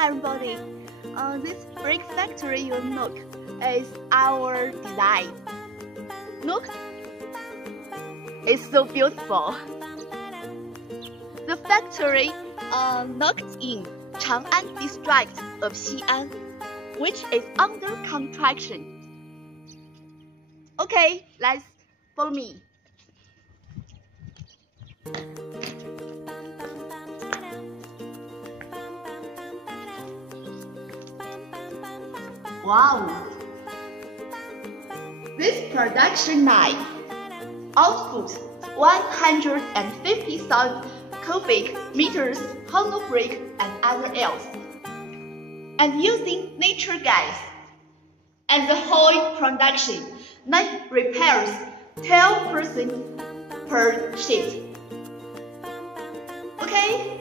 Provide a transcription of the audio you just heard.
everybody. This brick factory you look is our design. Look, it's so beautiful. The factory located in Chang'an district of Xi'an, which is under construction. Okay, let's follow me. Wow! This production line outputs 150,000 cubic meters hollow brick and other else, and using natural gas. And the whole production line repairs 12% per shift. Okay?